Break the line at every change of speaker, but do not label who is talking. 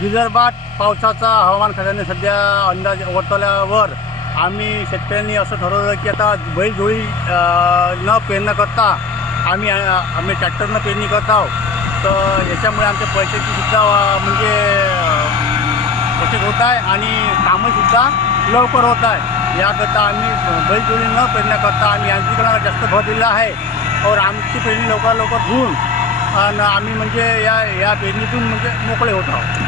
विदर्भात पावसाचा हवामान खात्याने सध्या अंदाज वर्तवल्यावर आम्ही शेतकऱ्यांनी असं ठरवलं की आता बैलजोळी न पेरणं करता आम्ही आम्ही ट्रॅक्टरनं पेरणी करत आहोत. तर याच्यामुळे आमच्या पैशाची सुद्धा म्हणजे बचत होत आहे आणि कामंसुद्धा लवकर होत आहे. याकरता आम्ही बैलजोळी न पेरण्याकरता आम्ही यांत्रिकरणाला जास्त भर दिला आहे. और आमची पेरणी लवकर लवकर होऊन आणि आम्ही म्हणजे या या पेरणीतून म्हणजे मोकळे होत आहोत.